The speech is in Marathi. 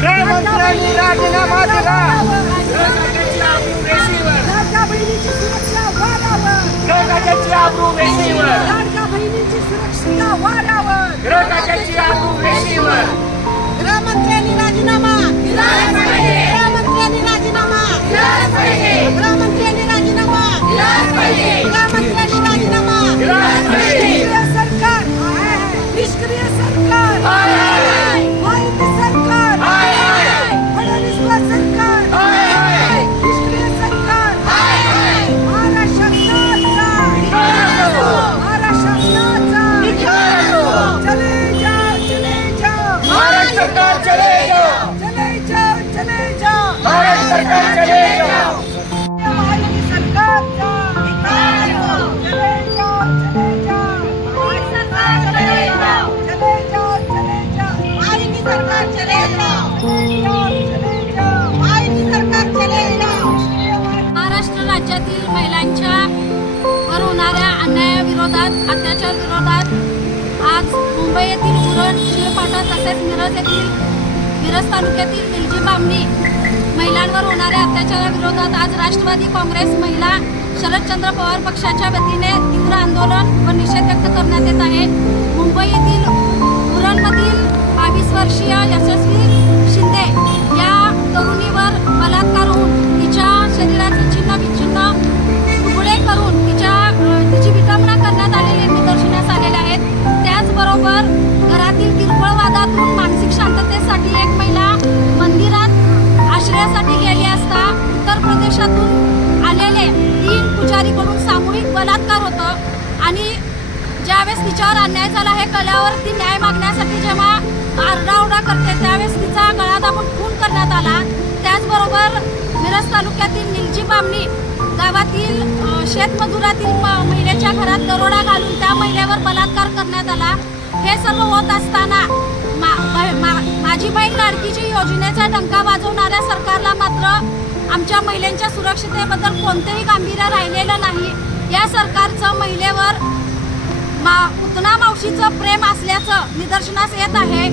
गृहमंत्र्यांनी राजीनामा दिला लाडक्या आबरू वेशीवर आबरू वेशीवर विरोधात अत्याचार विरोधात. आज मुंबई येथील उरण शिरपाटा तसेच मिरज येथील मिरज तालुक्यातील दिलजी बामणी महिलांवर होणाऱ्या अत्याचाराविरोधात आज राष्ट्रवादी काँग्रेस महिला शरदचंद्र पवार पक्षाच्या वतीने तीव्र आंदोलन किरकोळ होऊन मानसिक शांततेसाठी एक महिला मंदिरात आश्रयासाठी गेली असता उत्तर प्रदेशातून आलेले तीन पुजारीकडून सामूहिक बलात्कार होतं. आणि ज्यावेळेस तिच्यावर अन्याय झाला हे कळल्यावर ती न्याय मागण्यासाठी जेव्हा आरडाओरडा करते त्यावेळेस तिचा गळा दाबून खून करण्यात आला. त्याचबरोबर मिरज तालुक्यातील निलजी बामणी गावातील शेतमजुरातील म- महिलेच्या घरात दरोडा घालून त्या महिलेवर बलात्कार करण्यात आला. हे सर्व होत असताना लाडकीची योजनेचा डंका वाजवणाऱ्या सरकारला मात्र आमच्या महिलांच्या सुरक्षितेबद्दल कोणतेही गांभीर्य राहिलेलं नाही. या सरकारचं महिलेवर मा पुतना मावशीचं प्रेम असल्याचं निदर्शनास येत आहे.